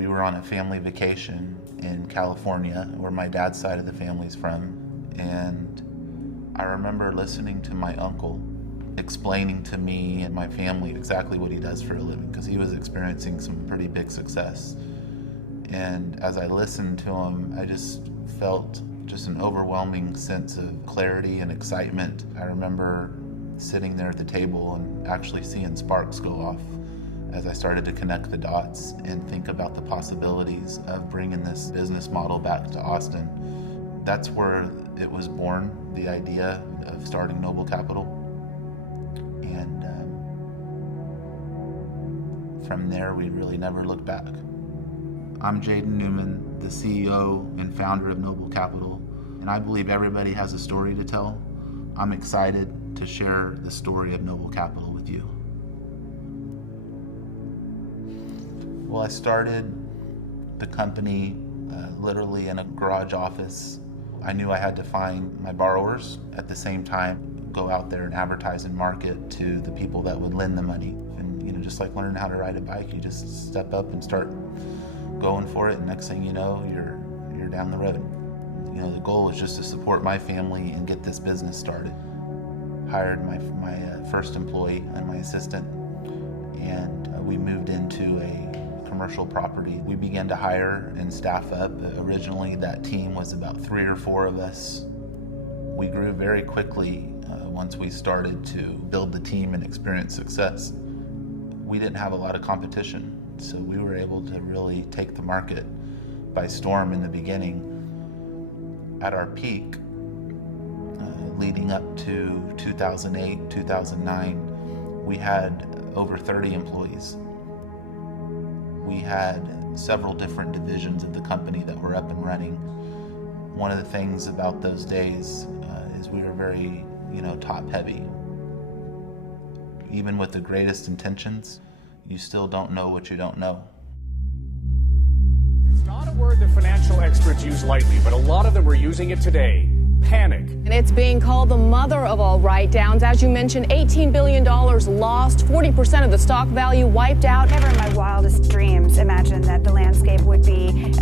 We were on a family vacation in California, where my dad's side of the family's from, and I remember listening to my uncle explaining to me and my family exactly what he does for a living, because he was experiencing some pretty big success. And as I listened to him, I just felt just an overwhelming sense of clarity and excitement. I remember sitting there at the table and actually seeing sparks go off as I started to connect the dots and think about the possibilities of bringing this business model back to Austin. That's where it was born, the idea of starting Noble Capital. And from there, we really never looked back. I'm Jaden Newman, the CEO and founder of Noble Capital, and I believe everybody has a story to tell. I'm excited to share the story of Noble Capital with you. Well, I started the company literally in a garage office. I knew I had to find my borrowers, at the same time go out there and advertise and market to the people that would lend the money. And just like learning how to ride a bike, you just step up and start going for it, and next thing you know, you're down the road. The goal was just to support my family and get this business started. Hired my first employee and my assistant, and we moved into a commercial property. We began to hire and staff up. Originally, that team was about 3 or 4 of us. We grew very quickly once we started to build the team and experience success. We didn't have a lot of competition, so we were able to really take the market by storm in the beginning. At our peak, leading up to 2008, 2009, we had over 30 employees. We had several different divisions of the company that were up and running. One of the things about those days is we were very, top heavy. Even with the greatest intentions, you still don't know what you don't know. It's not a word that financial experts use lightly, but a lot of them were using it today. Panic. And it's being called the mother of all write-downs. As you mentioned, $18 billion lost, 40% of the stock value wiped out. Never in my wildest dreams imagined that the landscape would be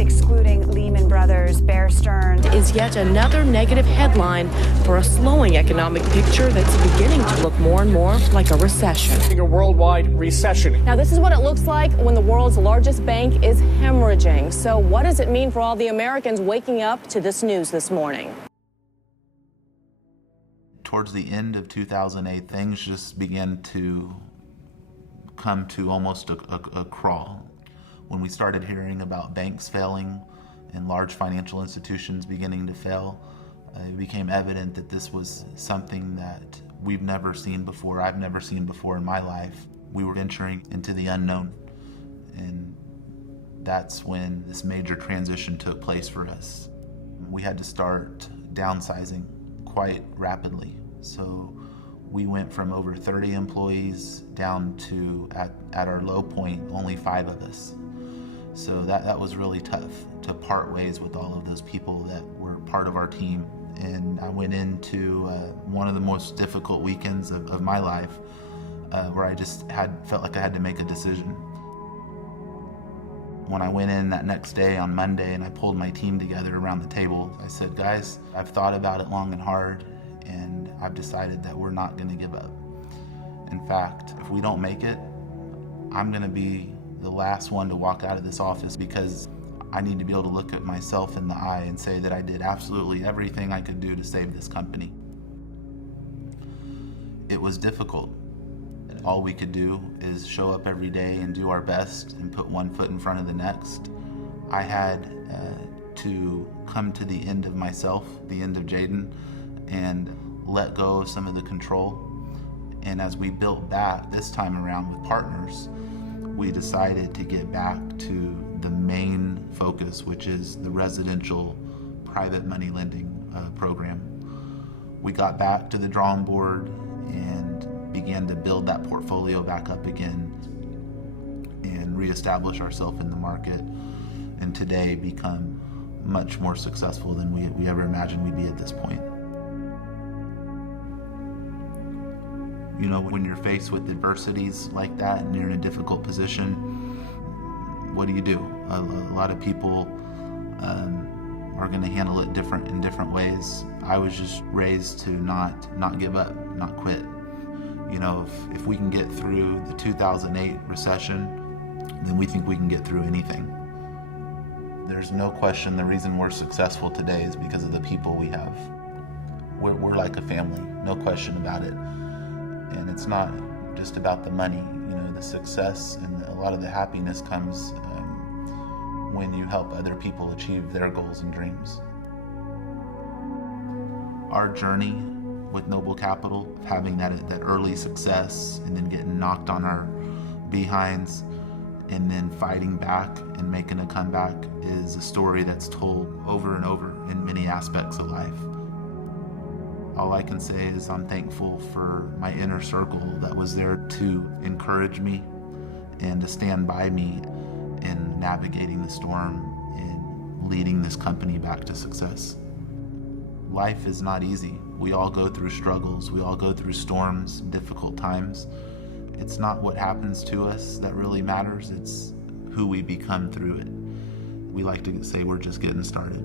excluding Lehman Brothers, Bear Stearns. Is yet another negative headline for a slowing economic picture that's beginning to look more and more like a recession. A worldwide recession. Now, this is what it looks like when the world's largest bank is hemorrhaging. So what does it mean for all the Americans waking up to this news this morning? Towards the end of 2008, things just began to come to almost a crawl. When we started hearing about banks failing and large financial institutions beginning to fail, it became evident that this was something that we've never seen before, I've never seen before in my life. We were venturing into the unknown, and that's when this major transition took place for us. We had to start downsizing quite rapidly. So we went from over 30 employees down to, at our low point, only 5 of us. So that was really tough, to part ways with all of those people that were part of our team. And I went into one of the most difficult weekends of my life, where I just felt like I had to make a decision. When I went in that next day on Monday and I pulled my team together around the table, I said, guys, I've thought about it long and hard, and I've decided that we're not going to give up. In fact, if we don't make it, I'm going to be the last one to walk out of this office, because I need to be able to look at myself in the eye and say that I did absolutely everything I could do to save this company. It was difficult. All we could do is show up every day and do our best and put one foot in front of the next. I had to come to the end of myself, the end of Jaden, and let go of some of the control. And as we built back this time around with partners, we decided to get back to the main focus, which is the residential private money lending program. We got back to the drawing board and began to build that portfolio back up again and reestablish ourselves in the market, and today become much more successful than we ever imagined we'd be at this point. When you're faced with adversities like that and you're in a difficult position, what do you do? A lot of people are going to handle it in different ways. I was just raised to not give up, not quit. You know, if we can get through the 2008 recession, then we think we can get through anything. There's no question the reason we're successful today is because of the people we have. We're like a family, no question about it. And it's not just about the money. You know, the success and a lot of the happiness comes when you help other people achieve their goals and dreams. Our journey with Noble Capital, having that early success and then getting knocked on our behinds and then fighting back and making a comeback, is a story that's told over and over in many aspects of life. All I can say is I'm thankful for my inner circle that was there to encourage me and to stand by me in navigating the storm and leading this company back to success. Life is not easy. We all go through struggles. We all go through storms, difficult times. It's not what happens to us that really matters. It's who we become through it. We like to say we're just getting started.